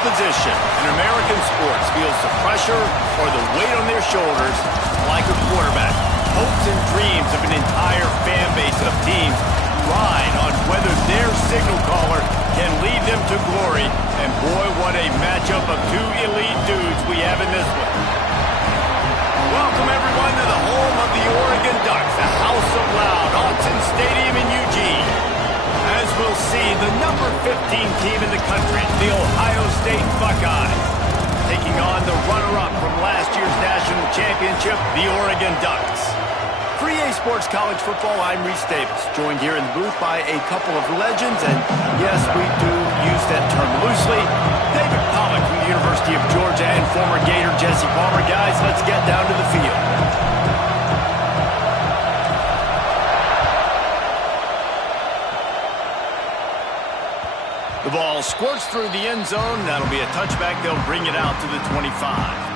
position in American sports feels the pressure or the weight on their shoulders like a quarterback. Hopes and dreams of an entire fan base of teams ride on whether their signal caller can lead them to glory. And boy, what a matchup of two elite dudes we have in this one. Welcome, everyone, to the home of the Oregon Ducks, the House of Loud, Autzen Stadium in Eugene. As we'll see, the number 15 team in the country, the Ohio State Buckeyes, taking on the runner-up from last year's national championship, the Oregon Ducks. For EA Sports College Football, I'm Reese Davis, joined here in the booth by a couple of legends, and yes, we do use that term loosely. David Pollack from the University of Georgia and former Gator Jesse Palmer. Guys, let's get down to the field. The ball squirts through the end zone. That'll be a touchback. They'll bring it out to the 25.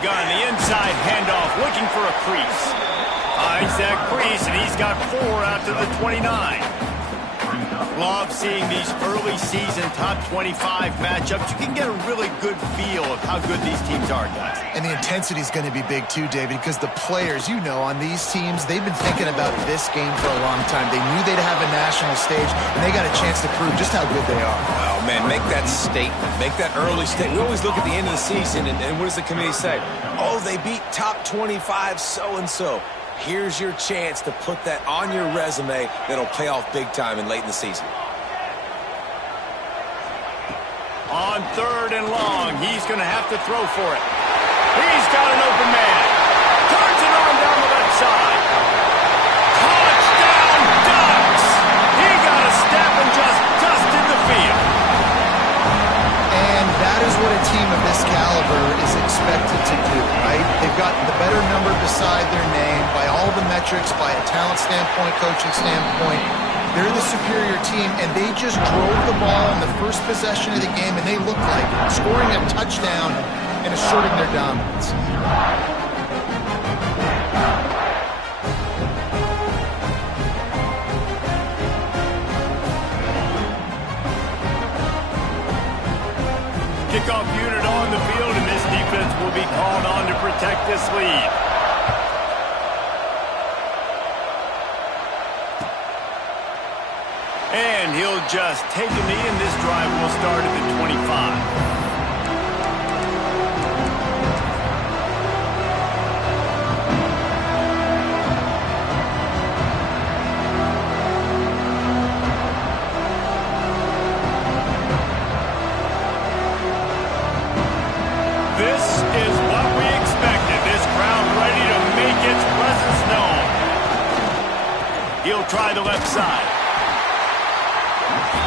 Gun, the inside handoff, looking for a crease. Finds that crease, and he's got 4 out to the 29. Love seeing these early season top 25 matchups. You can get a really good feel of how good these teams are, guys. And the intensity is going to be big too, David, because the players, you know, on these teams, they've been thinking about this game for a long time. They knew they'd have a national stage, and they got a chance to prove just how good they are. Oh, man, make that statement. Make that early statement. We always look at the end of the season, and what does the committee say? Oh, they beat top 25 so-and-so. Here's your chance to put that on your resume that'll pay off big time and late in the season. On 3rd and long, he's going to have to throw for it. He's got an open man. Turns it on down the left side. Touchdown, Ducks! He got a step and just dusted the field. And that is what a team of this caliber is expected to do, right? They've got the better number beside their name by all the metrics, by a talent standpoint, coaching standpoint. They're the superior team, and they just drove the ball in the first possession of the game, and they look like scoring a touchdown and asserting their dominance. Kickoff unit on the field, and this defense will be called on to protect this lead. And he'll just take a knee, and this drive will start at the 25. This is what we expected. This crowd ready to make its presence known. He'll try the left side.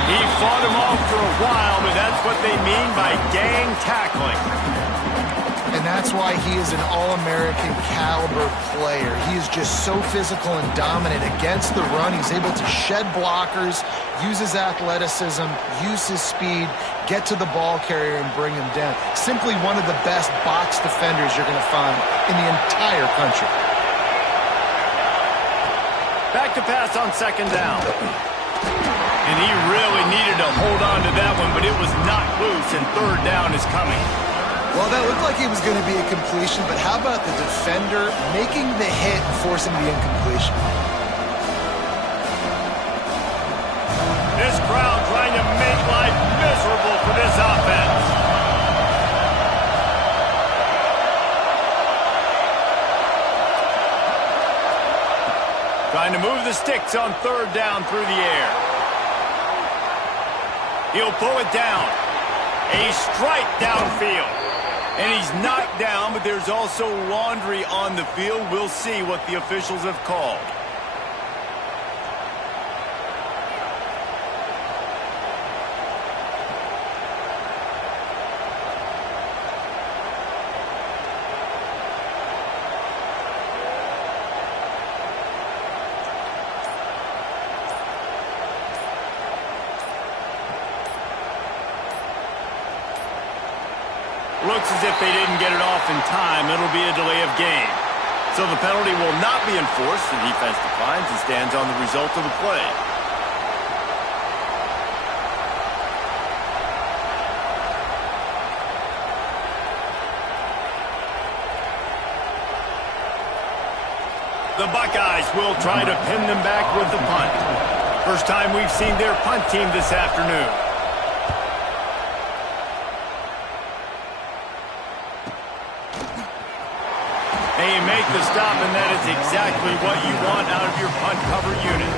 He fought him off for a while, but that's what they mean by gang tackling. And that's why he is an All-American caliber player. He is just so physical and dominant against the run. He's able to shed blockers, use his athleticism, use his speed, get to the ball carrier and bring him down. Simply one of the best box defenders you're going to find in the entire country. Back to pass on 2nd down. And he really needed to hold on to that one, but it was knocked loose, and 3rd down is coming. Well, that looked like it was going to be a completion, but how about the defender making the hit and forcing the incompletion? This crowd trying to make life miserable for this offense. Trying to move the sticks on 3rd down through the air. He'll pull it down. A strike downfield. And he's knocked down, but there's also laundry on the field. We'll see what the officials have called. Looks as if they didn't get it off in time. It'll be a delay of game. So the penalty will not be enforced. The defense declines and stands on the result of the play. The Buckeyes will try to pin them back with the punt. First time we've seen their punt team this afternoon. They make the stop, and that is exactly what you want out of your punt cover unit.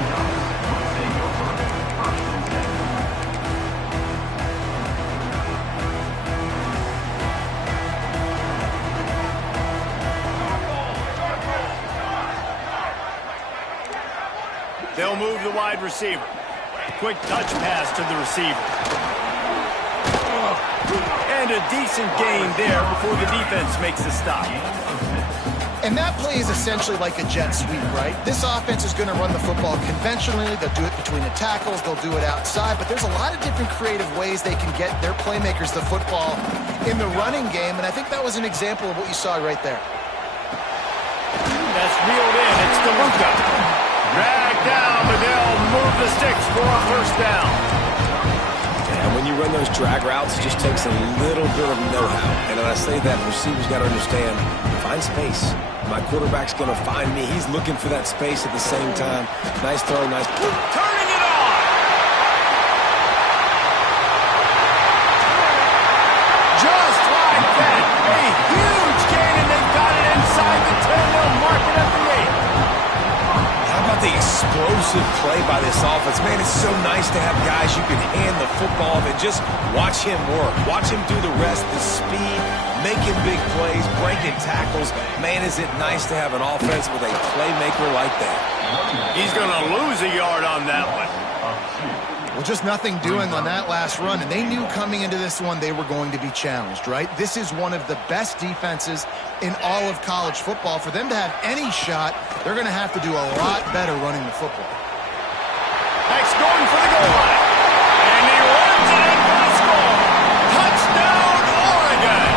They'll move the wide receiver. Quick touch pass to the receiver. And a decent gain there before the defense makes the stop. And that play is essentially like a jet sweep, right? This offense is going to run the football conventionally. They'll do it between the tackles. They'll do it outside. But there's a lot of different creative ways they can get their playmakers the football in the running game. And I think that was an example of what you saw right there. That's reeled in. It's DeLuca. Dragged down, but they'll move the sticks for a first down. And when you run those drag routes, it just takes a little bit of know-how. And when I say that, receivers got to understand, find space. My quarterback's going to find me. He's looking for that space at the same time. Nice throw, nice. Turning it on! Just like that. A huge gain, and they got it inside the 10. They'll mark it at the 8. How about the explosive play by this offense? Man, it's so nice to have guys you can hand the football and just watch him work. Watch him do the rest, the speed, making big plays, breaking tackles. Man, is it nice to have an offense with a playmaker like that. He's going to lose a yard on that one. Well, just nothing doing on that last run, and they knew coming into this one they were going to be challenged, right? This is one of the best defenses in all of college football. For them to have any shot, they're going to have to do a lot better running the football. Next, going for the goal line. And he runs it in for the score. Touchdown, Oregon!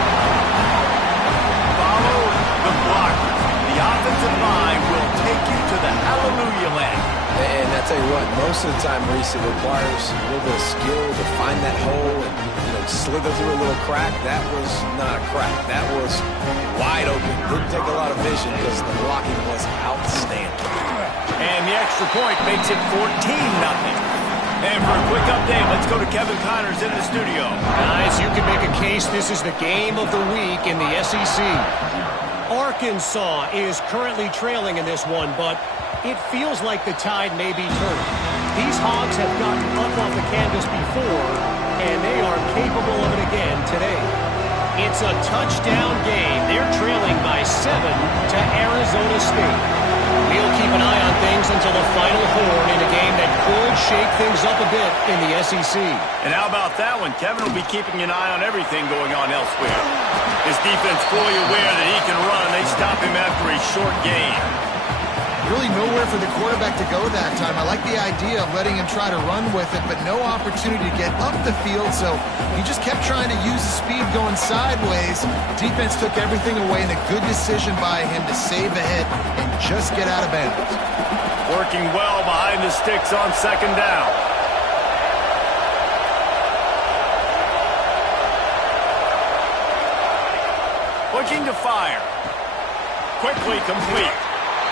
Follow the blocker. The offensive line will take you to the hallelujah land. And I tell you what, most of the time, Reese, it requires a little bit of skill to find that hole and, slither through a little crack. That was not a crack. That was wide open. Didn't take a lot of vision because the blocking was outstanding. And the extra point makes it 14-0. And for a quick update, let's go to Kevin Connors in the studio. Guys, you can make a case this is the game of the week in the SEC. Arkansas is currently trailing in this one, but it feels like the tide may be turning. These Hogs have gotten up off the canvas before, and they are capable of it again today. It's a touchdown game. They're trailing by 7 to Arizona State. We'll keep an eye on things until the final horn in a game that could shake things up a bit in the SEC. And how about that one? Kevin will be keeping an eye on everything going on elsewhere. His defense fully aware that he can run. They stop him after a short gain. Really nowhere for the quarterback to go that time. I like the idea of letting him try to run with it, but no opportunity to get up the field, so he just kept trying to use the speed going sideways. Defense took everything away, and a good decision by him to save a hit and just get out of bounds. Working well behind the sticks on second down. Looking to fire. Quickly complete.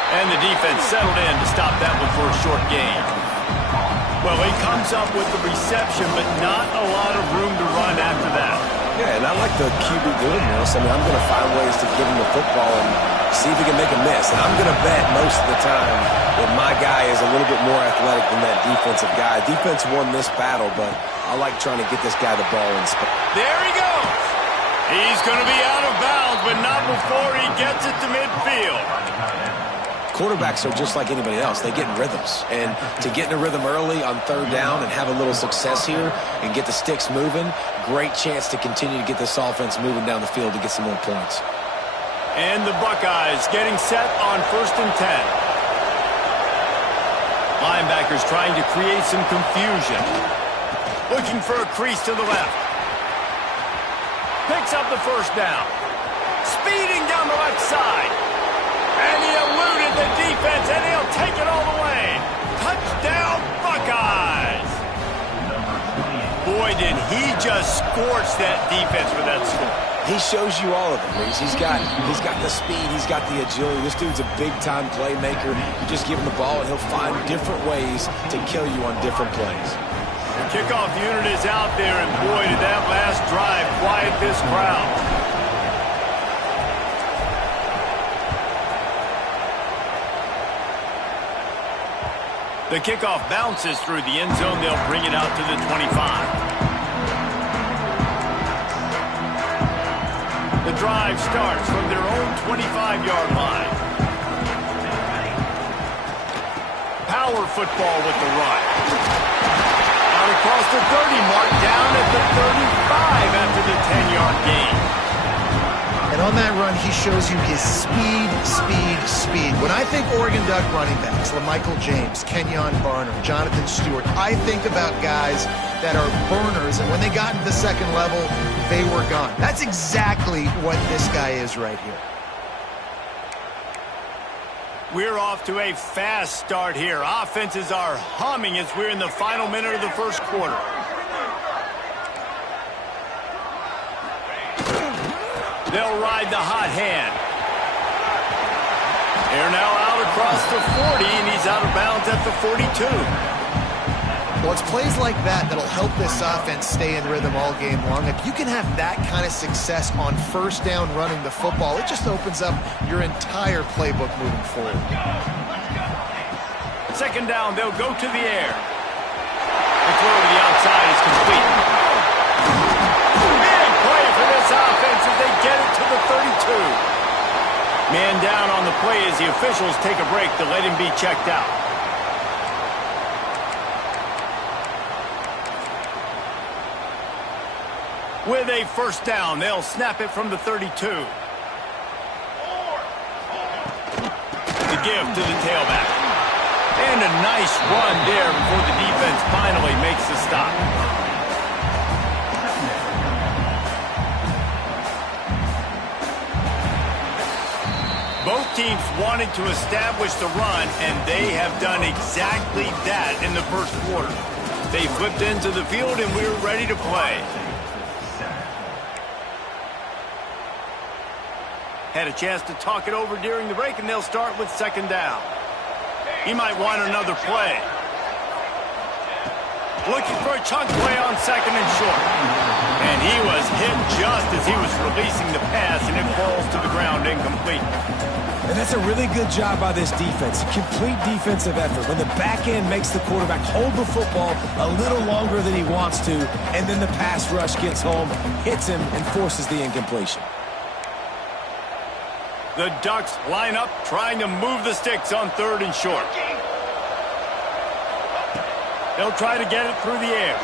And the defense settled in to stop that one for a short gain. Well, he comes up with the reception, but not a lot of room to run after that. Yeah, and I like the QB doing this. I mean, I'm going to find ways to give him the football and see if he can make a miss. And I'm going to bet most of the time that my guy is a little bit more athletic than that defensive guy. Defense won this battle, but I like trying to get this guy the ball in space. There he goes. He's going to be out of bounds, but not before he gets it to midfield. Quarterbacks are just like anybody else. They get in rhythms. And to get in a rhythm early on third down and have a little success here and get the sticks moving, great chance to continue to get this offense moving down the field to get some more points. And the Buckeyes getting set on 1st and 10. Linebackers trying to create some confusion. Looking for a crease to the left. Picks up the first down. Speeding down the left side. And he eluded the defense, and he'll take it all the way. Touchdown, Buckeyes. Boy, did he just scorch that defense with that score. He shows you all of it, Reese. He's got the speed. He's got the agility. This dude's a big-time playmaker. You just give him the ball, and he'll find different ways to kill you on different plays. The kickoff unit is out there, and boy, did that last drive quiet this crowd. The kickoff bounces through the end zone. They'll bring it out to the 25. The drive starts from their own 25-yard line. Power football with the run. Out across the 30 mark, down at the 35 after the 10-yard gain. And on that run, he shows you his speed, speed, speed. When I think Oregon Duck running backs, LaMichael James, Kenyon Barner, Jonathan Stewart, I think about guys that are burners, and when they got into the second level, they were gone. That's exactly what this guy is right here. We're off to a fast start here. Offenses are humming as we're in the final minute of the first quarter. They'll ride the hot hand. They're now out across the 40, and he's out of bounds at the 42. Well, it's plays like that that'll help this offense stay in rhythm all game long. If you can have that kind of success on first down running the football, it just opens up your entire playbook moving forward. Second down, they'll go to the air. The throw to the outside is complete. Big play for this offense as they get it to the 32. Man down on the play as the officials take a break to let him be checked out. With a first down, they'll snap it from the 32. The give to the tailback. And a nice run there before the defense finally makes the stop. Both teams wanted to establish the run, and they have done exactly that in the first quarter. They flipped into the field, and we're ready to play. Had a chance to talk it over during the break, and they'll start with second down. He might want another play. Looking for a chunk play on second and short. And he was hit just as he was releasing the pass, and it falls to the ground incomplete. And that's a really good job by this defense. Complete defensive effort. When the back end makes the quarterback hold the football a little longer than he wants to, and then the pass rush gets home, hits him, and forces the incompletion. The Ducks line up, trying to move the sticks on third and short. They'll try to get it through the air.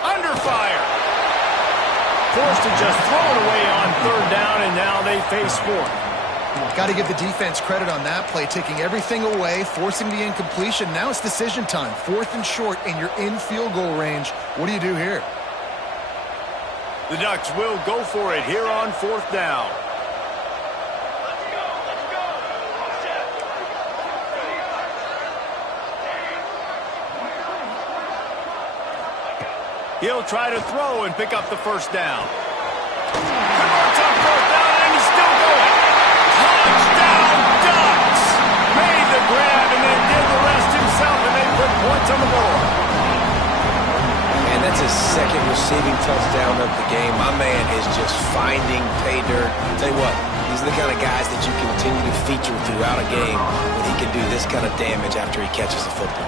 Under fire. Forced to just throw it away on third down, and now they face fourth. Got to give the defense credit on that play, taking everything away, forcing the incompletion. Now it's decision time. Fourth and short, and you're in field goal range. What do you do here? The Ducks will go for it here on fourth down. He'll try to throw and pick up the first down. Converts on fourth down, and he's still going. Touchdown, Ducks! Made the grab and then did the rest himself, and they put points on the board. And that's his second receiving touchdown of the game. My man is just finding pay dirt. Tell you what, these are the kind of guys that you continue to feature throughout a game when he can do this kind of damage after he catches the football.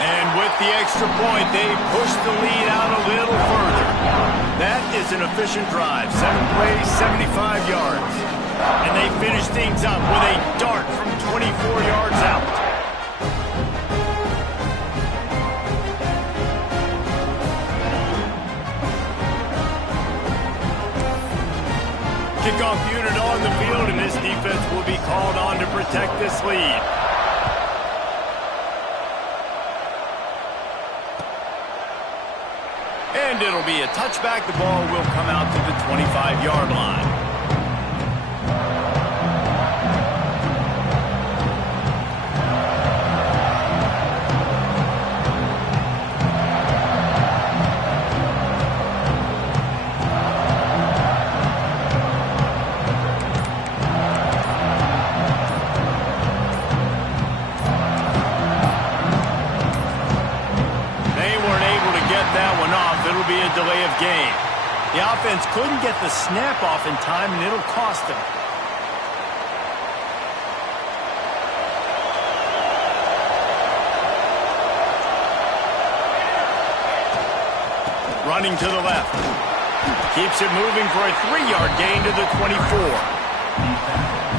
And with the extra point, they push the lead out a little further. That is an efficient drive. 7 plays, 75 yards. And they finish things up with a dart from 24 yards out. Kickoff unit on the field, and this defense will be called on to protect this lead. And it'll be a touchback. The ball will come out to the 25-yard line. It'll be a delay of game. The offense couldn't get the snap off in time, and it'll cost them. Running to the left. Keeps it moving for a 3-yard gain to the 24.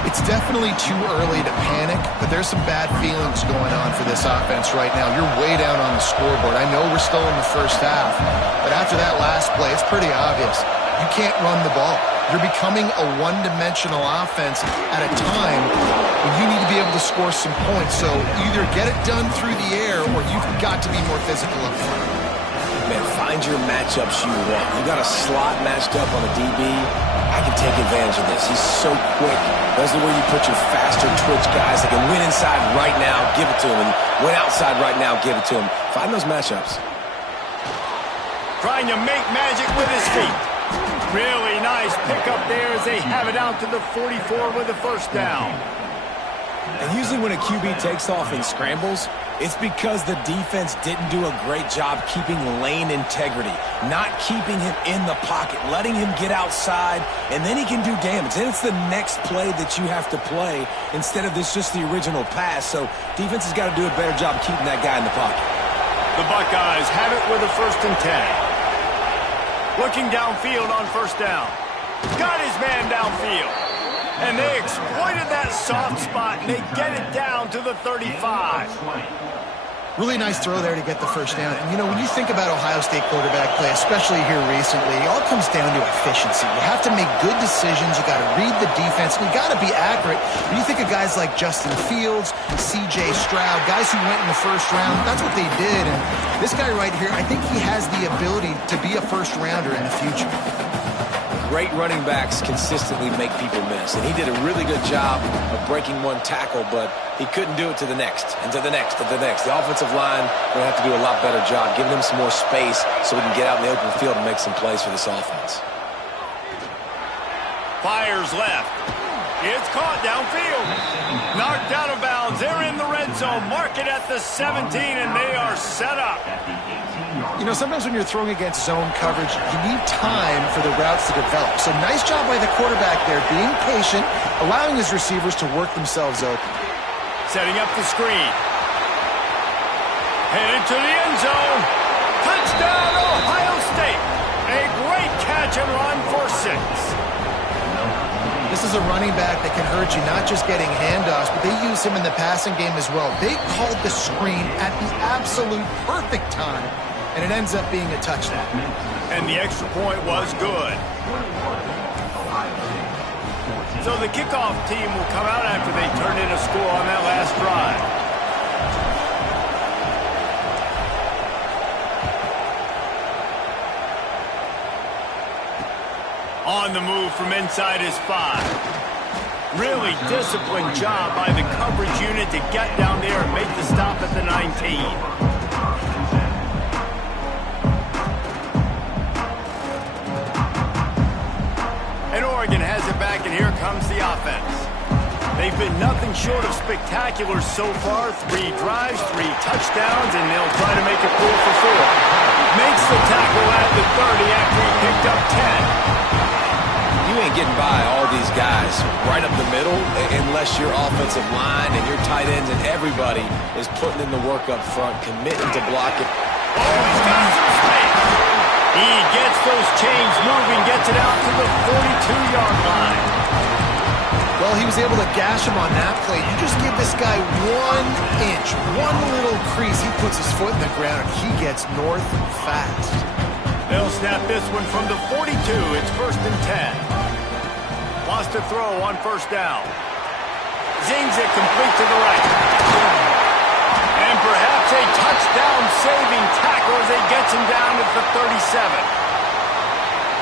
It's definitely too early to panic, but there's some bad feelings going on for this offense right now. You're way down on the scoreboard. I know we're still in the first half, but after that last play, it's pretty obvious. You can't run the ball. You're becoming a one-dimensional offense at a time when you need to be able to score some points. So either get it done through the air or you've got to be more physical up front. Man, find your matchups you want. You got a slot matched up on a DB. I can take advantage of this. He's so quick. Those are where you put your faster twitch guys that can win inside right now, give it to him, and win outside right now, give it to him. Find those matchups. Trying to make magic with his feet. Really nice pickup there as they have it out to the 44 with a first down. And usually when a QB takes off and scrambles, it's because the defense didn't do a great job keeping lane integrity, not keeping him in the pocket, letting him get outside, and then he can do damage. Then it's the next play that you have to play instead of this just the original pass. So defense has got to do a better job keeping that guy in the pocket. The Buckeyes have it with a 1st and 10. Looking downfield on first down. Got his man downfield. And they exploited that soft spot, and they get it down to the 35. Really nice throw there to get the first down. And, you know, when you think about Ohio State quarterback play, especially here recently, it all comes down to efficiency. You have to make good decisions. You got to read the defense, and you got to be accurate. When you think of guys like Justin Fields, C.J. Stroud, guys who went in the first round, that's what they did. And this guy right here, I think he has the ability to be a first-rounder in the future. Great running backs consistently make people miss, and he did a really good job of breaking one tackle, but he couldn't do it to the next, and to the next, and to the next. The offensive line will have to do a lot better job, giving him some more space so we can get out in the open field and make some plays for this offense. Fires left. It's caught downfield. Knocked out of bounds. They're in the red zone. Mark it at the 17, and they are set up. You know, sometimes when you're throwing against zone coverage, you need time for the routes to develop. So nice job by the quarterback there, being patient, allowing his receivers to work themselves open. Setting up the screen. Headed to the end zone. Touchdown, Ohio State. A great catch and run for 6. This is a running back that can hurt you, not just getting handoffs, but they use him in the passing game as well. They called the screen at the absolute perfect time, and it ends up being a touchdown. And the extra point was good. So the kickoff team will come out after they turn in a score on that last drive. On the move from inside his 5. Really disciplined job by the coverage unit to get down there and make the stop at the 19. And Oregon has it back, and here comes the offense. They've been nothing short of spectacular so far. 3 drives, 3 touchdowns, and they'll try to make it 4 for 4. Makes the tackle at the 30 after he picked up 10. You ain't getting by all these guys right up the middle unless your offensive line and your tight ends and everybody is putting in the work up front, committing to block it. Oh, he's got some space. He gets those chains moving, gets it out to the 42-yard line. Well, he was able to gash him on that play. You just give this guy 1 inch, one little crease. He puts his foot in the ground, and he gets north fast. They'll snap this one from the 42. It's 1st and 10. Lost a throw on first down. Zings it complete to the right. And perhaps a touchdown-saving tackle as he gets him down at the 37.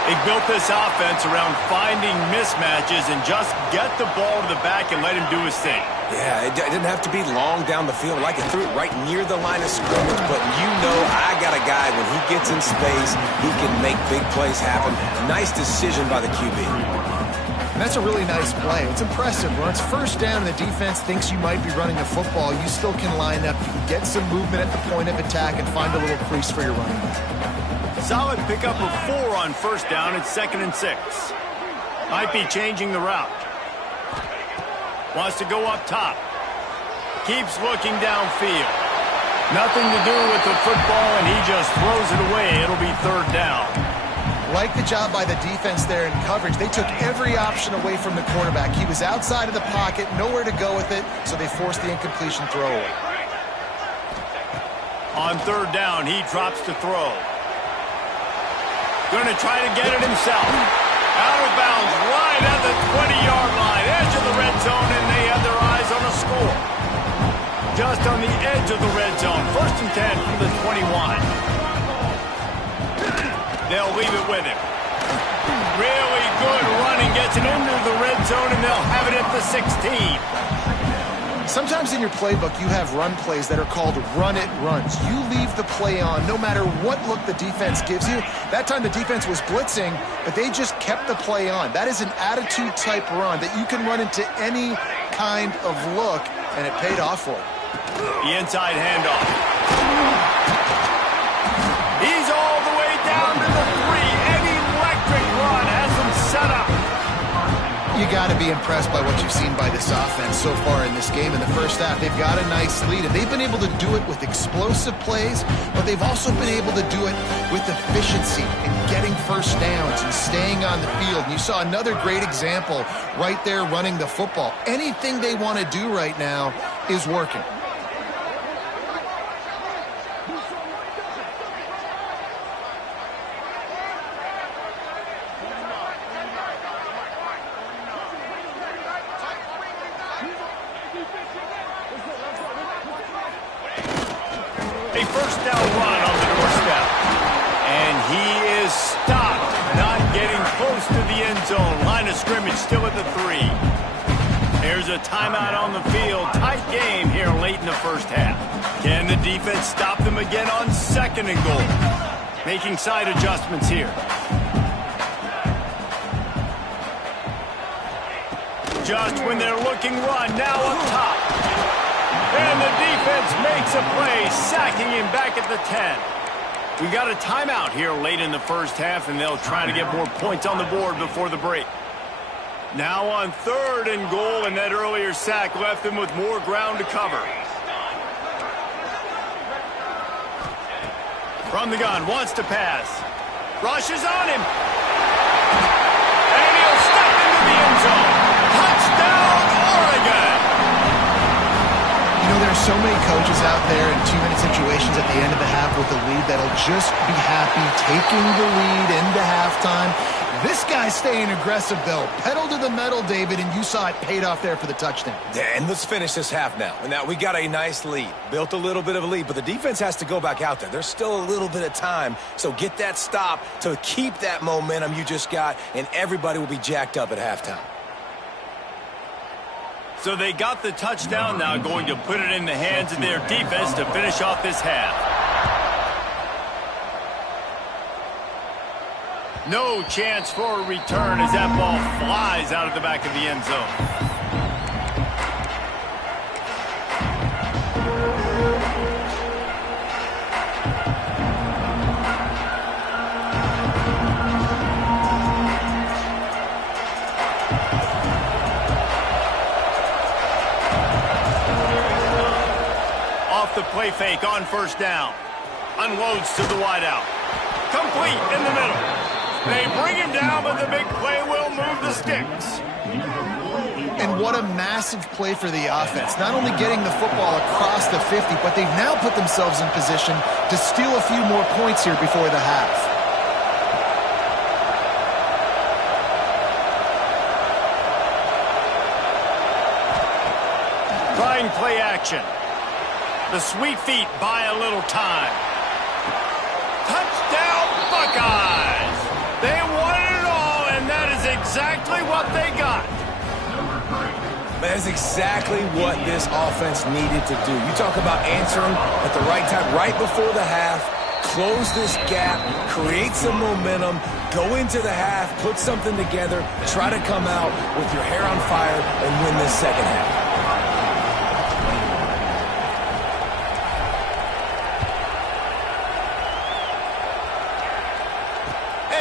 They built this offense around finding mismatches and just get the ball to the back and let him do his thing. Yeah, it didn't have to be long down the field. Like it threw it right near the line of scrimmage, but you know I got a guy, when he gets in space, he can make big plays happen. Nice decision by the QB. And that's a really nice play. It's impressive. When it's first down and the defense thinks you might be running the football, you still can line up. You can get some movement at the point of attack and find a little crease for your running back. Solid pickup of 4 on first down. It's 2nd and 6. Might be changing the route. Wants to go up top. Keeps looking downfield. Nothing to do with the football, and he just throws it away. It'll be 3rd down. Like the job by the defense there in coverage. They took every option away from the quarterback. He was outside of the pocket, nowhere to go with it, so they forced the incompletion throw away. On 3rd down, he drops to throw. Going to try to get it himself. Out of bounds, right at the 20-yard line, edge of the red zone, and they have their eyes on a score. Just on the edge of the red zone. 1st and 10 from the 21. They'll leave it with him. Really good running, gets it into the red zone, and they'll have it at the 16. Sometimes in your playbook, you have run plays that are called run-it runs. You leave the play on no matter what look the defense gives you. That time the defense was blitzing, but they just kept the play on. That is an attitude-type run that you can run into any kind of look, and it paid off for him. The inside handoff. He's all the way down to the 3. An electric run has him set up. You got to be impressed by what you've seen by this offense so far in this game. In the first half, they've got a nice lead, and they've been able to do it with explosive plays, but they've also been able to do it with efficiency and getting first downs and staying on the field. And you saw another great example right there running the football. Anything they want to do right now is working. A first down run on the doorstep. And he is stopped, not getting close to the end zone. Line of scrimmage still at the 3. There's a timeout on the field. Tight game here late in the first half. Can the defense stop them again on 2nd and goal? Making side adjustments here. Just when they're looking run, now up top. And the defense makes a play, sacking him back at the 10. We got a timeout here late in the first half, and they'll try to get more points on the board before the break. Now on 3rd and goal, and that earlier sack left them with more ground to cover. From the gun, wants to pass. Rushes on him. And he'll step into the end zone. Touchdown, Oregon! You know, there are so many coaches out there in 2-minute situations at the end of the half with the lead that'll just be happy taking the lead into halftime. This guy's staying aggressive, though. Pedal to the metal, David, and you saw it paid off there for the touchdown. Yeah, and let's finish this half now. Now, we got a nice lead. Built a little bit of a lead, but the defense has to go back out there. There's still a little bit of time, so get that stop to keep that momentum you just got, and everybody will be jacked up at halftime. So they got the touchdown, now going to put it in the hands of their defense to finish off this half. No chance for a return as that ball flies out of the back of the end zone. Off the play fake on first down. Unloads to the wideout. Complete in the middle. They bring him down, but the big play will move the sticks. And what a massive play for the offense. Not only getting the football across the 50, but they've now put themselves in position to steal a few more points here before the half. Trying play action. The sweet feet buy a little time. That's exactly what this offense needed to do. You talk about answering at the right time, right before the half, close this gap, create some momentum, go into the half, put something together, try to come out with your hair on fire and win this second half.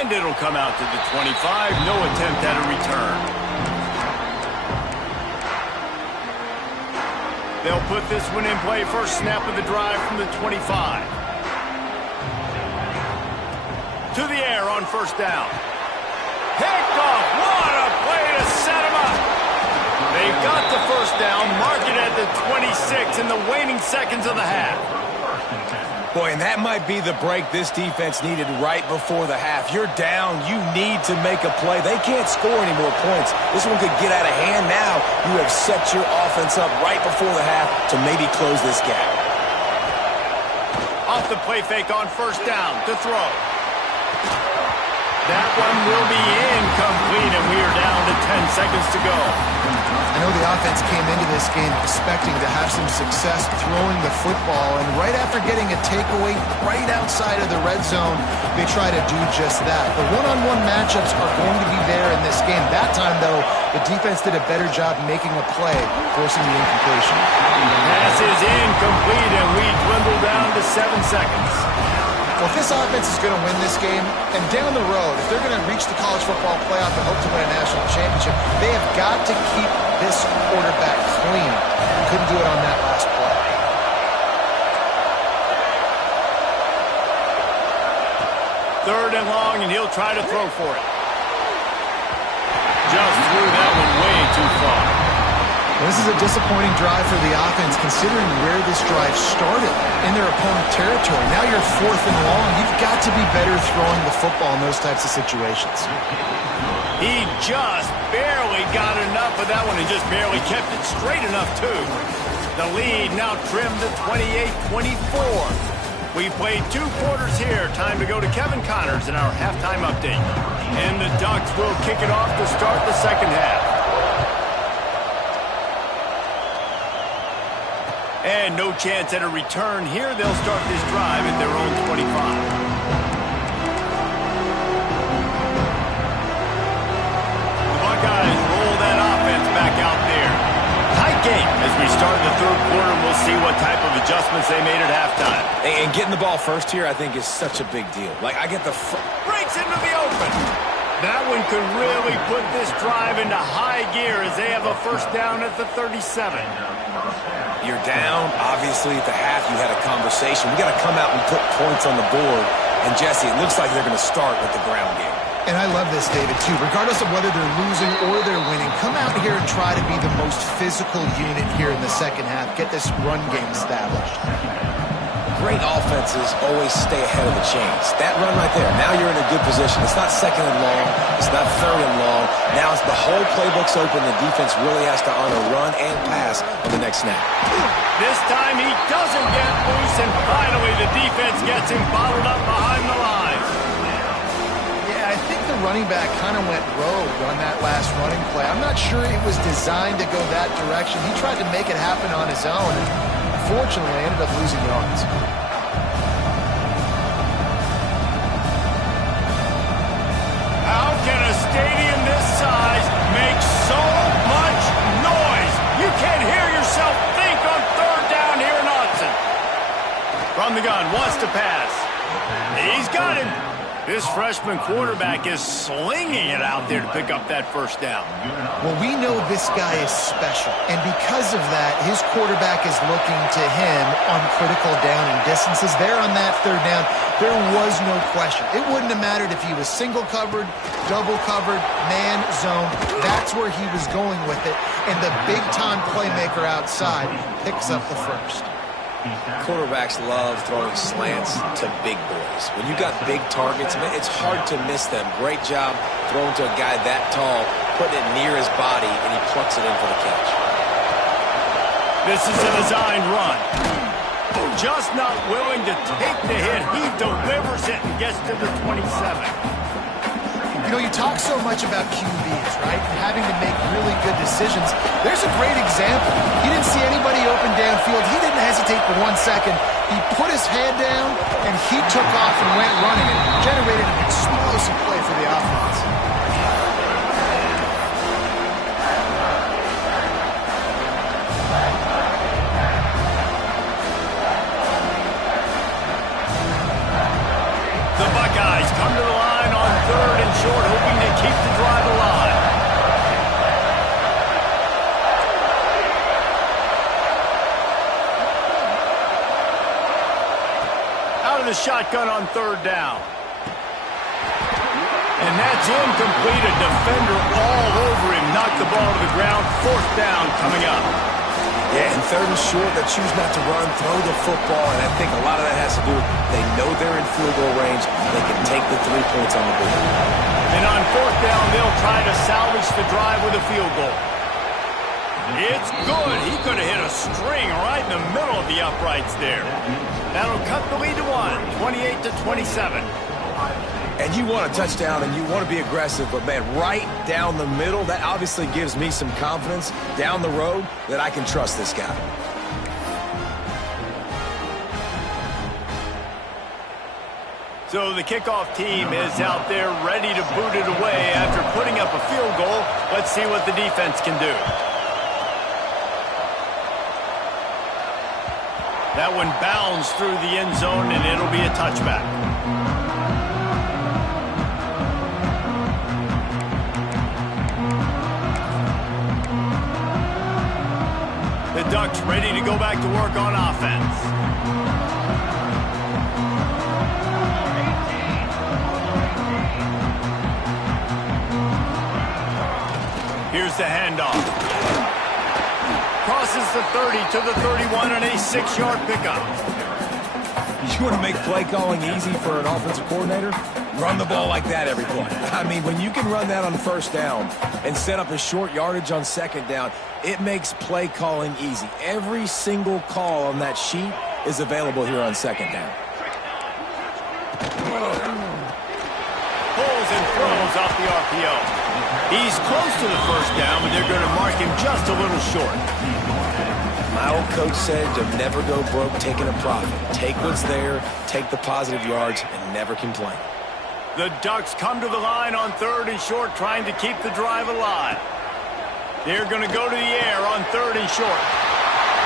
And it'll come out to the 25. No attempt at a return. They'll put this one in play. First snap of the drive from the 25. To the air on first down. Picked off. What a play to set him up. They've got the first down. Mark it at the 26 in the waning seconds of the half. Boy, and that might be the break this defense needed right before the half. You're down. You need to make a play. They can't score any more points. This one could get out of hand now. You have set your offense up right before the half to maybe close this gap. Off the play fake on first down to throw. That one will be incomplete, and we are down to 10 seconds to go. I know the offense came into this game expecting to have some success throwing the football, and right after getting a takeaway right outside of the red zone, they try to do just that. The one-on-one matchups are going to be there in this game. That time, though, the defense did a better job making a play, forcing the incompletion. Pass is incomplete, and we dwindle down to 7 seconds. Well, if this offense is going to win this game, and down the road, if they're going to reach the college football playoff and hope to win a national championship, they have got to keep this quarterback clean. Couldn't do it on that last play. Third and long, and he'll try to throw for it. Just threw that one way too far. This is a disappointing drive for the offense, considering where this drive started in their opponent territory. Now you're fourth and long. You've got to be better throwing the football in those types of situations. He just barely got enough of that one and just barely kept it straight enough, too. The lead now trimmed to 28-24. We've played 2 quarters here. Time to go to Kevin Connors in our halftime update. And the Ducks will kick it off to start the second half. And no chance at a return here. They'll start this drive at their own 25. The Buckeyes roll that offense back out there. Tight game as we start the third quarter. We'll see what type of adjustments they made at halftime. And getting the ball first here, I think, is such a big deal. Like, I get the... Breaks into the open. That one could really put this drive into high gear as they have a first down at the 37. You're down. Obviously, at the half, you had a conversation. We got to come out and put points on the board. And, Jesse, it looks like they're going to start with the ground game. And I love this, David, too. Regardless of whether they're losing or they're winning, come out here and try to be the most physical unit here in the second half. Get this run game established. Great offenses always stay ahead of the chains. That run right there, now you're in a good position. It's not second and long. It's not third and long. Now it's the whole playbook's open. The defense really has to honor run and pass on the next snap. This time he doesn't get loose, and finally the defense gets him bottled up behind the line. Yeah, I think the running back kind of went rogue on that last running play. I'm not sure it was designed to go that direction. He tried to make it happen on his own, and unfortunately ended up losing yards. How can a stadium this size make so much noise? You can't hear yourself think on third down here in Autzen. From the gun, wants to pass. He's got him. This freshman quarterback is slinging it out there to pick up that first down. Well, we know this guy is special, and because of that, his quarterback is looking to him on critical down and distances. There on that third down, there was no question. It wouldn't have mattered if he was single covered, double covered, man, zone. That's where he was going with it, and the big-time playmaker outside picks up the first. Quarterbacks love throwing slants to big boys. When you got big targets, man, it's hard to miss them. Great job throwing to a guy that tall, putting it near his body, and he plucks it in for the catch. This is a designed run. Just not willing to take the hit. He delivers it and gets to the 27. You know, you talk so much about QBs, right? And having to make really good decisions. There's a great example. He didn't see anybody open downfield. He didn't hesitate for 1 second. He put his head down, and he took off and went running and generated an explosive play for the offense. The Buckeyes come to the line on 3rd and short, hoping to keep the drive alive. Out of the shotgun on 3rd down. And that's incomplete. A defender all over him. Knocked the ball to the ground. 4th down coming up. Yeah, and 3rd and short, they choose not to run, throw the football, and I think a lot of that has to do with they know they're in field goal range. They can take the 3 points on the board. And on 4th down, they'll try to salvage the drive with a field goal. It's good. He could have hit a string right in the middle of the uprights there. That'll cut the lead to 1, 28-27. And you want a touchdown and you want to be aggressive, but man, right down the middle, that obviously gives me some confidence down the road that I can trust this guy. So the kickoff team is out there ready to boot it away after putting up a field goal. Let's see what the defense can do. That one bounds through the end zone, and it'll be a touchback. The Ducks ready to go back to work on offense. Here's the handoff. Crosses the 30 to the 31 and a 6-yard pickup. You want to make play calling easy for an offensive coordinator? Run the ball like that every play. I mean, when you can run that on 1st down and set up a short yardage on 2nd down, it makes play calling easy. Every single call on that sheet is available here on 2nd down. Pulls and throws off the RPO. He's close to the 1st down, but they're going to mark him just a little short. My old coach said to never go broke taking a profit. Take what's there, take the positive yards, and never complain. The Ducks come to the line on 3rd and short, trying to keep the drive alive. They're going to go to the air on 3rd and short.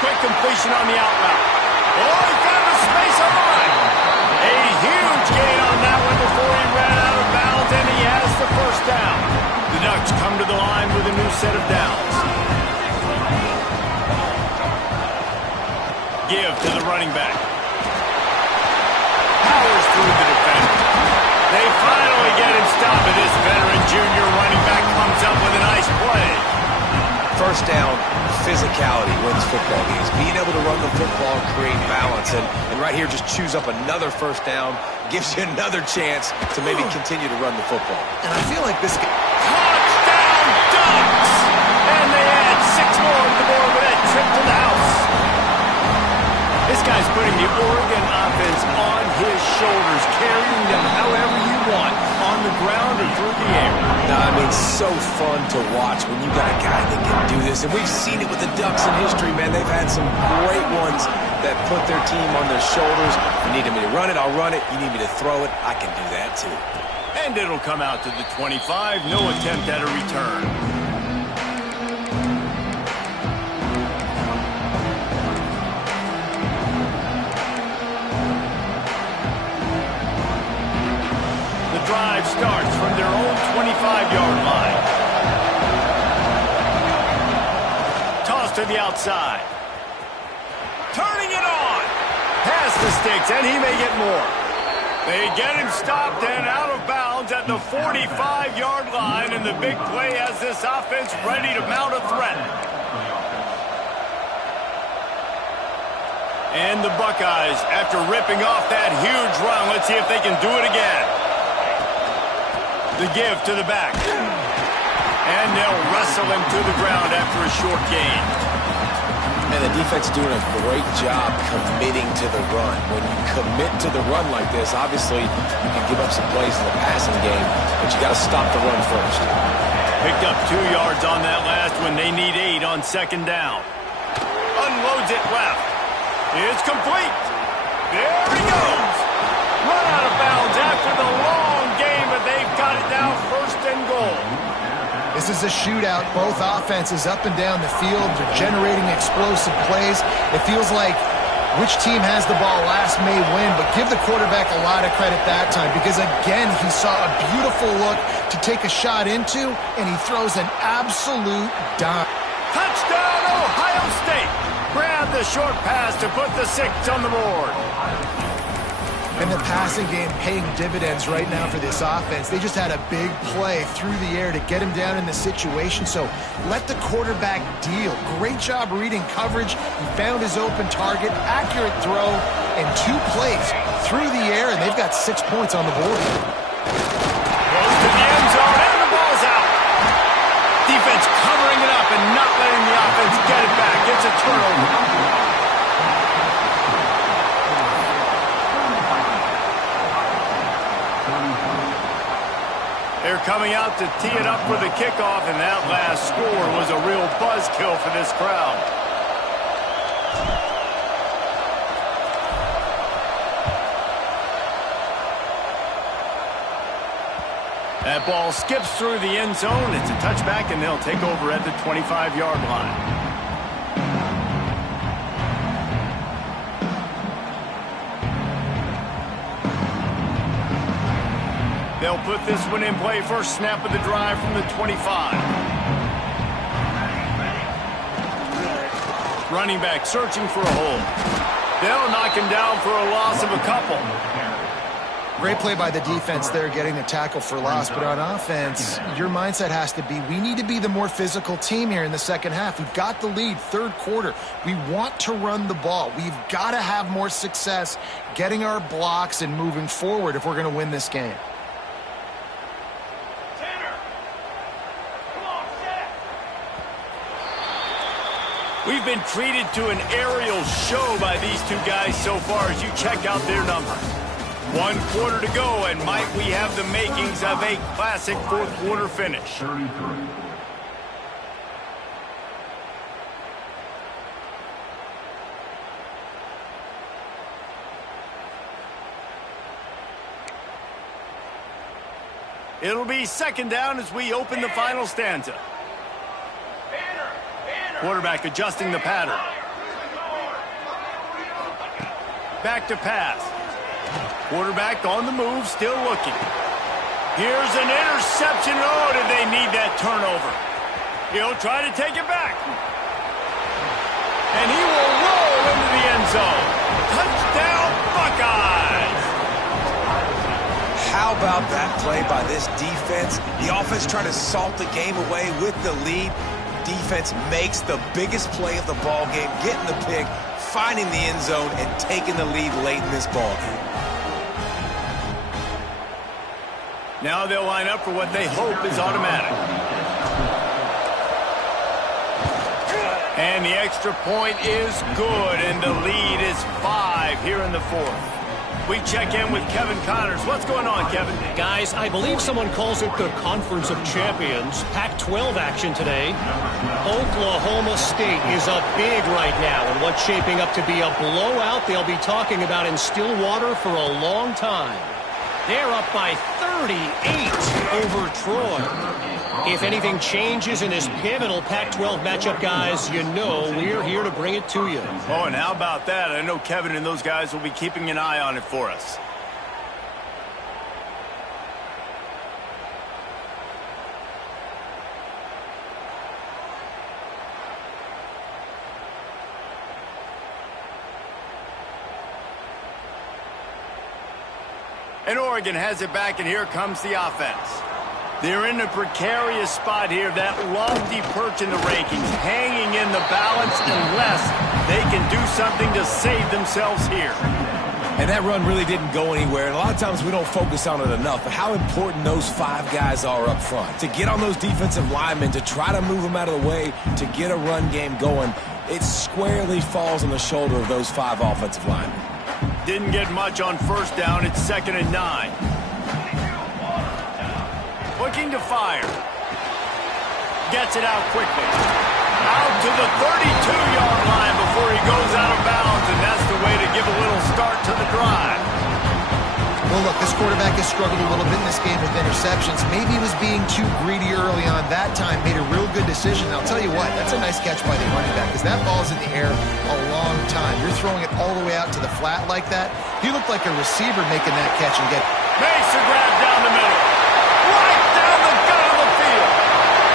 Quick completion on the out route. Oh, he found a space on the line. A huge gain on that one before he ran out of bounds, and he has the 1st down. The Ducks come to the line with a new set of downs. Give to the running back. Powers through the defender. They finally get him stopped, and this veteran junior running back comes up with a nice play. 1st down, physicality wins football games. Being able to run the football and create balance. And right here, just choose up another 1st down, gives you another chance to maybe continue to run the football. And I feel like this guy... Touchdown, Ducks! And they add 6 more to the board with that trip to the house. This guy's putting the Oregon offense on his shoulders, carrying them however you want, on the ground or through the air. I mean, so fun to watch when you got a guy that can do this. And we've seen it with the Ducks in history, man. They've had some great ones that put their team on their shoulders. You need me to run it, I'll run it. You need me to throw it, I can do that too. And it'll come out to the 25. No attempt at a return. The drive starts from their own 25-yard line. Toss to the outside. Turning it on. Pass the sticks, and he may get more. They get him stopped and out of bounds at the 45-yard line, and the big play has this offense ready to mount a threat. And the Buckeyes, after ripping off that huge run, let's see if they can do it again. The give to the back. And they'll wrestle him to the ground after a short gain. And the defense is doing a great job committing to the run. When you commit to the run like this, obviously you can give up some plays in the passing game, but you got to stop the run first. Picked up 2 yards on that last one. They need 8 on second down. Unloads it left. It's complete. There he goes. Run out of bounds after the long game, but they've got it now first and goal. This is a shootout. Both offenses up and down the field are generating explosive plays. It feels like which team has the ball last may win, but give the quarterback a lot of credit that time because, again, he saw a beautiful look to take a shot into, and he throws an absolute dime. Touchdown, Ohio State. Grab the short pass to put the 6 on the board. And the passing game paying dividends right now for this offense. They just had a big play through the air to get him down in the situation. So let the quarterback deal. Great job reading coverage. He found his open target, accurate throw, and 2 plays through the air, and they've got 6 points on the board. Goes to the end zone, and the ball's out. Defense covering it up and not letting the offense get it back. It's a turnover. They're coming out to tee it up for the kickoff, and that last score was a real buzzkill for this crowd. That ball skips through the end zone. It's a touchback, and they'll take over at the 25-yard line. They'll put this one in play. First snap of the drive from the 25. Running back searching for a hole. They'll knock him down for a loss of a couple. Great play by the defense there, getting the tackle for loss. But on offense, your mindset has to be, we need to be the more physical team here in the second half. We've got the lead, third quarter. We want to run the ball. We've got to have more success getting our blocks and moving forward if we're going to win this game. We've been treated to an aerial show by these 2 guys so far as you check out their numbers. 1 quarter to go, and might we have the makings of a classic fourth quarter finish. It'll be second down as we open the final stanza. Quarterback adjusting the pattern. Back to pass. Quarterback on the move, still looking. Here's an interception. Oh, did they need that turnover? He'll try to take it back. And he will roll into the end zone. Touchdown, Buckeyes! How about that play by this defense? The offense trying to salt the game away with the lead. Defense makes the biggest play of the ball game, getting the pick, finding the end zone, and taking the lead late in this ball game. Now they'll line up for what they hope is automatic. And the extra point is good, and the lead is 5 here in the fourth. We check in with Kevin Connors. What's going on, Kevin? Guys, I believe someone calls it the Conference of Champions. Pac-12 action today. Oklahoma State is up big right now, and what's shaping up to be a blowout they'll be talking about in Stillwater for a long time. They're up by 38 over Troy. If anything changes in this pivotal Pac-12 matchup, guys, you know we're here to bring it to you. Oh, and how about that? I know Kevin and those guys will be keeping an eye on it for us. And Oregon has it back, and here comes the offense. They're in a precarious spot here, that lofty perch in the rankings, hanging in the balance unless they can do something to save themselves here. And that run really didn't go anywhere, and a lot of times we don't focus on it enough, but how important those 5 guys are up front. To get on those defensive linemen, to try to move them out of the way, to get a run game going. it squarely falls on the shoulder of those 5 offensive linemen. Didn't get much on first down. It's 2nd and 9. Looking to fire. Gets it out quickly. Out to the 32-yard line before he goes out of bounds, and that's the way to give a little start to the drive. Well, look, this quarterback has struggled a little bit in this game with interceptions. Maybe he was being too greedy early on. That time made a real good decision. And I'll tell you what, that's a nice catch by the running back because that ball's in the air a long time. You're throwing it all the way out to the flat like that. He looked like a receiver making that catch and get... Makes a grab down the middle. Right down the gut of the field.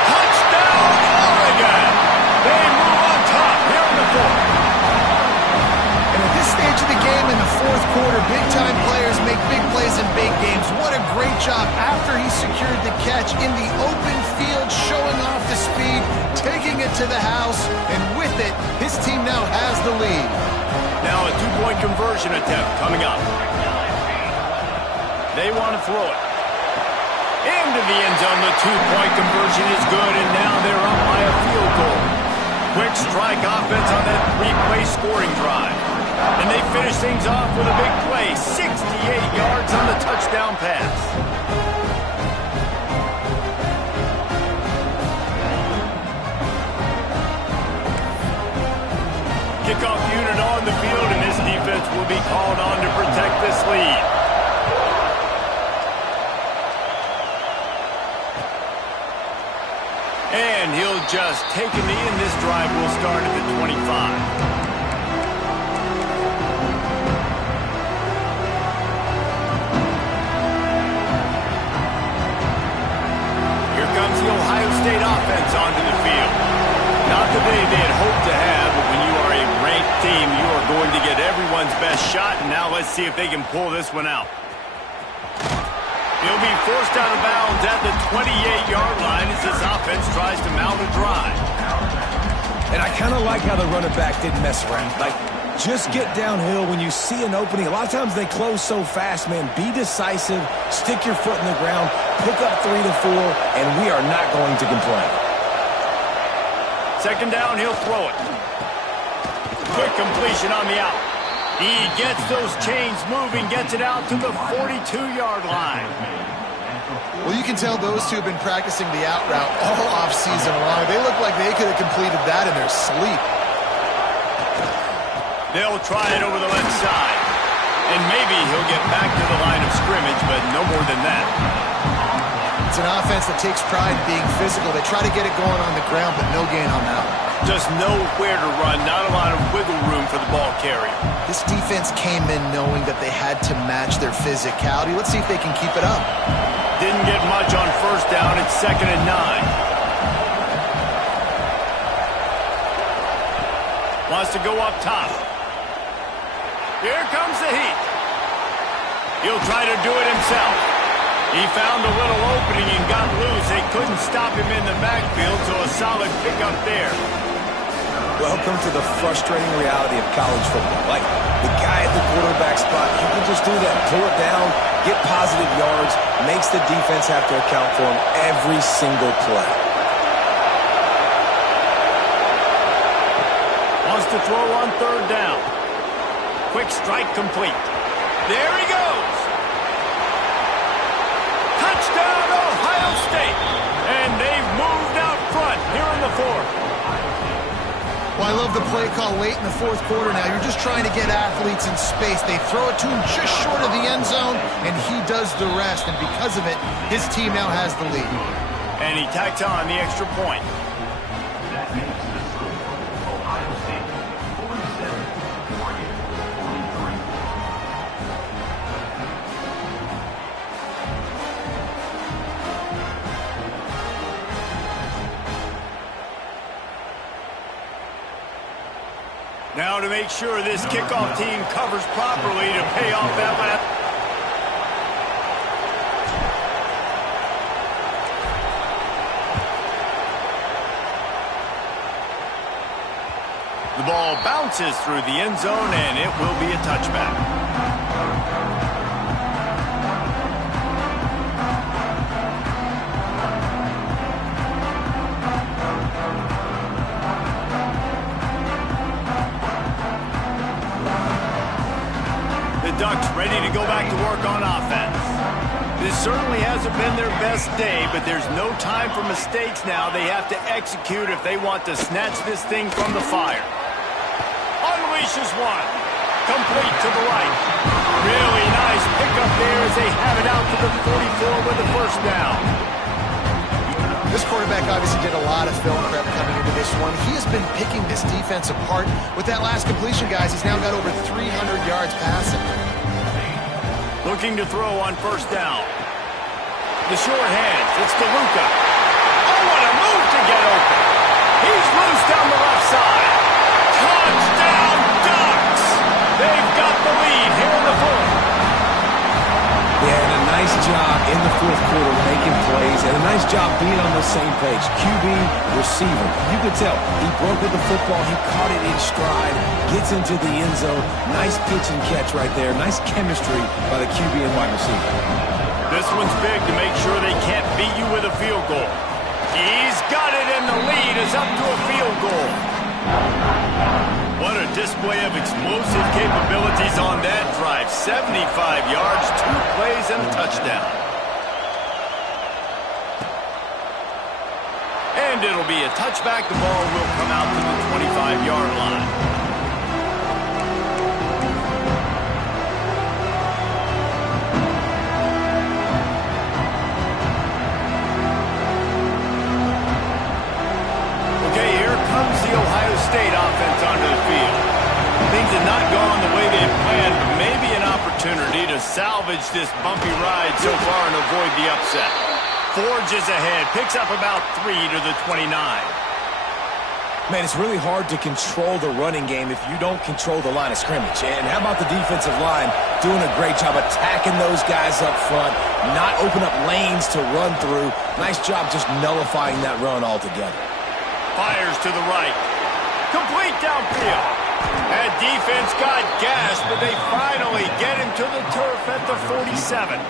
Touchdown, Oregon. They move on top here in the 4th. And at this stage of the game in the 4th quarter, big-time players make big plays in big games. What a great job after he secured the catch in the open field, showing off the speed, taking it to the house, and with it, his team now has the lead. Now a 2-point conversion attempt coming up. They want to throw it. Into the end zone, the 2-point conversion is good, and now they're up by a field goal. Quick strike offense on that 3-play scoring drive. And they finish things off with a big play, 68 yards on the touchdown pass. Kickoff unit on the field, and this defense will be called on to protect this lead. And he'll just take a knee, and this drive will start at the 25. Comes the Ohio State offense onto the field. Not the day they had hoped to have, but when you are a ranked team, you are going to get everyone's best shot, and now let's see if they can pull this one out. He'll be forced out of bounds at the 28-yard line as this offense tries to mount a drive. And I kind of like how the running back didn't mess around. Like, just get downhill when you see an opening. A lot of times they close so fast, man. Be decisive, stick your foot in the ground, pick up 3 to 4, and we are not going to complain. 2nd down, he'll throw it. Quick completion on the out. He gets those chains moving, gets it out to the 42-yard line. Well, you can tell those two have been practicing the out route all offseason long. They look like they could have completed that in their sleep. They'll try it over the left side. And maybe he'll get back to the line of scrimmage, but no more than that. It's an offense that takes pride in being physical. They try to get it going on the ground, but no gain on that one. Just nowhere to run, not a lot of wiggle room for the ball carrier. This defense came in knowing that they had to match their physicality. Let's see if they can keep it up. Didn't get much on first down. It's 2nd and 9. Wants to go up top. Here comes the heat. He'll try to do it himself. He found a little opening and got loose. They couldn't stop him in the backfield, so a solid pickup there. Welcome to the frustrating reality of college football. Like, the guy at the quarterback spot, he can just do that. Pull it down, get positive yards, makes the defense have to account for him every single play. Wants to throw on 3rd down. Quick strike complete. There he goes. Touchdown, Ohio State. And they've moved out front here in the 4th. Well, I love the play call late in the 4th quarter now. You're just trying to get athletes in space. They throw it to him just short of the end zone, and he does the rest. And because of it, his team now has the lead. And he tacks on the extra point. Now to make sure this kickoff team covers properly to pay off that last. The ball bounces through the end zone, and it will be a touchback. on offense. This certainly hasn't been their best day, but there's no time for mistakes now. They have to execute if they want to snatch this thing from the fire. Unleashes one. Complete to the right. Really nice pickup there as they have it out to the 44 with the first down. This quarterback obviously did a lot of film prep coming into this one. He has been picking this defense apart. With that last completion, guys, he's now got over 300 yards passing. Looking to throw on first down. The short hands. It's DeLuca. Oh, what a move to get open. He's loose down the left side. Touchdown, Ducks! They've got the lead here in the fourth. Yeah, and a nice job in the fourth quarter making plays, and a nice job being on the same page. QB, receiver. You could tell he broke with the football. He caught it in stride, gets into the end zone. Nice pitch and catch right there. Nice chemistry by the QB and wide receiver. This one's big to make sure they can't beat you with a field goal. He's got it, and the lead is up to a field goal. What a display of explosive capabilities on that drive. 75 yards, 2 plays, and a touchdown. And it'll be a touchback. The ball will come out to the 25-yard line. Okay, here comes the Ohio State offense onto the field. Things have not gone the way they had planned, but maybe an opportunity to salvage this bumpy ride so far and avoid the upset. Forges ahead, picks up about 3 to the 29. Man, it's really hard to control the running game if you don't control the line of scrimmage. And how about the defensive line doing a great job attacking those guys up front, not open up lanes to run through. Nice job just nullifying that run altogether. Fires to the right. Complete downfield. That defense got gassed, but they finally get him to the turf at the 47.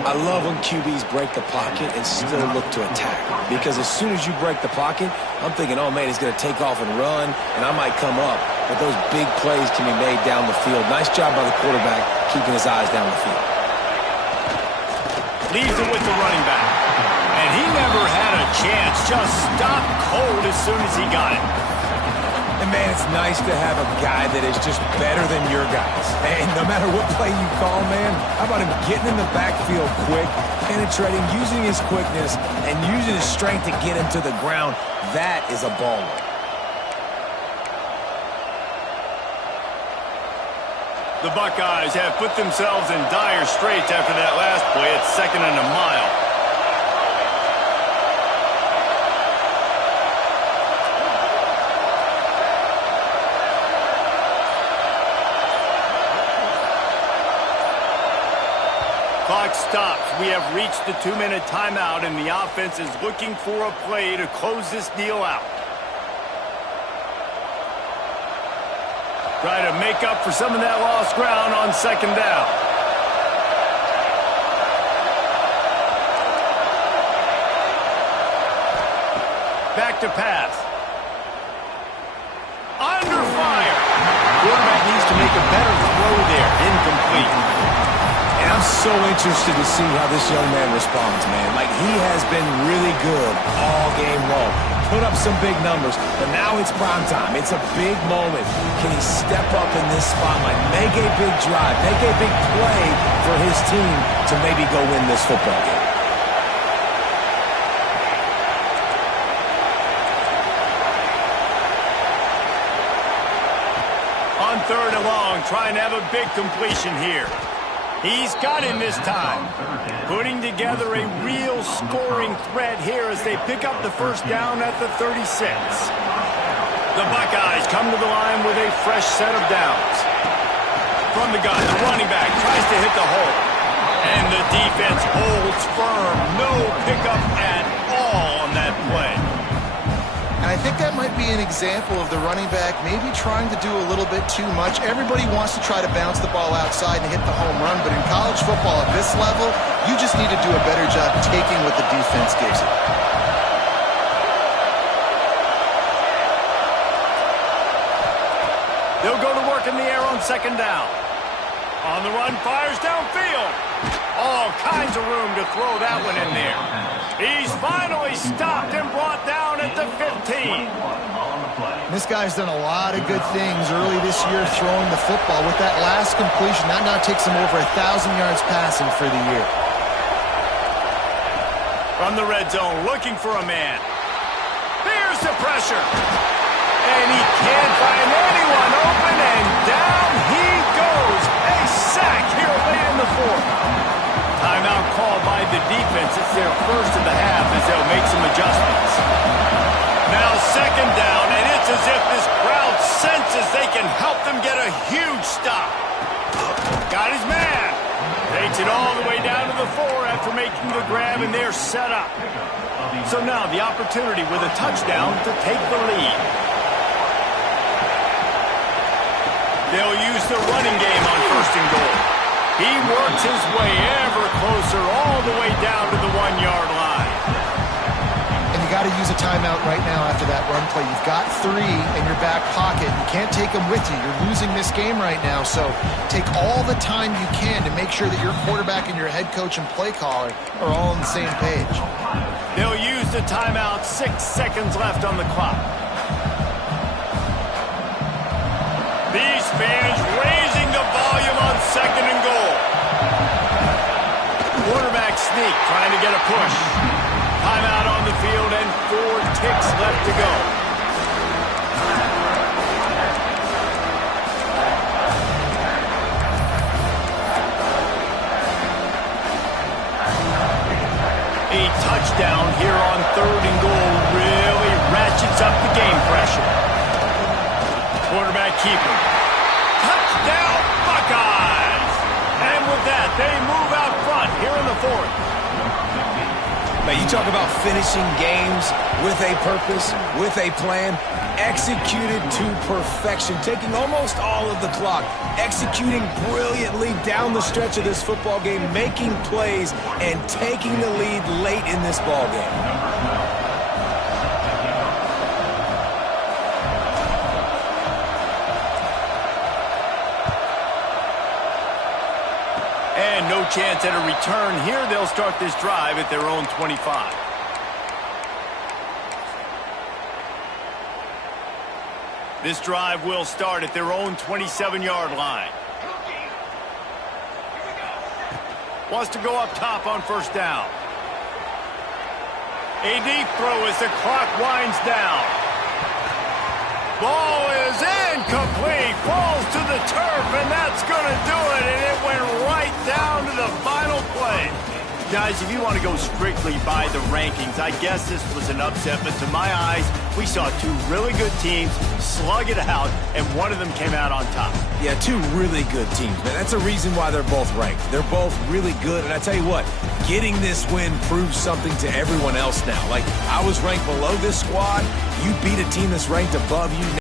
I love when QBs break the pocket and still look to attack. Because as soon as you break the pocket, I'm thinking, oh, man, he's going to take off and run, and I might come up. But those big plays can be made down the field. Nice job by the quarterback keeping his eyes down the field. Leaves it with the running back. And he never had a chance. Just stopped cold as soon as he got it. And, man, it's nice to have a guy that is just better than your guys. And no matter what play you call, man, how about him getting in the backfield quick, penetrating, using his quickness, and using his strength to get him to the ground. That is a baller. The Buckeyes have put themselves in dire straits after that last play. It's 2nd and a mile. Clock stops. We have reached the 2-minute timeout, and the offense is looking for a play to close this deal out. Try to make up for some of that lost ground on 2nd down. Back to pass. Under fire. Quarterback needs to make a better throw there. Incomplete. And I'm so interested to see how this young man responds, man. Like, he has been really good all game long. Put up some big numbers, but now it's prime time. It's a big moment. Can he step up in this spotlight, make a big drive, make a big play for his team to maybe go win this football game? On 3rd and long, trying to have a big completion here. He's got him this time. Putting together a real scoring threat here as they pick up the first down at the 36. The Buckeyes come to the line with a fresh set of downs. From the gun, the running back tries to hit the hole. And the defense holds firm. No pickup at all on that play. And I think that might be an example of the running back maybe trying to do a little bit too much. Everybody wants to try to bounce the ball outside and hit the home run, but in college football at this level, you just need to do a better job taking what the defense gives you. They'll go to work in the air on 2nd down. On the run, fires downfield. All kinds of room to throw that one in there. He's finally stopped and brought down at the 15. This guy's done a lot of good things early this year throwing the football. With that last completion, that now takes him over 1,000 yards passing for the year. From the red zone, looking for a man. There's the pressure. And he can't find anyone open, and down he goes. A sack here late in the fourth. Timeout called by the defense. It's their first of the half as they'll make some adjustments. Now second down, and it's as if this crowd senses they can help them get a huge stop. Got his man. Takes it all the way down to the 4 after making the grab, and they're set up. So now the opportunity with a touchdown to take the lead. They'll use the running game on first and goal. He works his way ever closer all the way down to the 1-yard line. And you got to use a timeout right now after that run play. You've got 3 in your back pocket. You can't take them with you. You're losing this game right now. So take all the time you can to make sure that your quarterback and your head coach and play caller are all on the same page. They'll use the timeout. 6 seconds left on the clock. These fans raising the volume on second and goal. Quarterback sneak trying to get a push. Timeout on the field and 4 ticks left to go. A touchdown here on third and goal really ratchets up the game pressure. Quarterback keeper. Touchdown, Buckeyes! And with that, they move out front here in the fourth. Now, you talk about finishing games with a purpose, with a plan, executed to perfection, taking almost all of the clock, executing brilliantly down the stretch of this football game, making plays, and taking the lead late in this ball game. And no chance at a return here. They'll start this drive at their own 25. This drive will start at their own 27-yard line. Wants to go up top on first down. A deep throw as the clock winds down. Ball is incomplete. Falls to the turf, and that's going to do it. And it went right down to the final play. Guys, if you want to go strictly by the rankings, I guess this was an upset. But to my eyes, we saw 2 really good teams slug it out, and one of them came out on top. Yeah, 2 really good teams, man. That's a reason why they're both ranked. They're both really good, and I tell you what, getting this win proves something to everyone else now. Like, I was ranked below this squad. You beat a team that's ranked above you.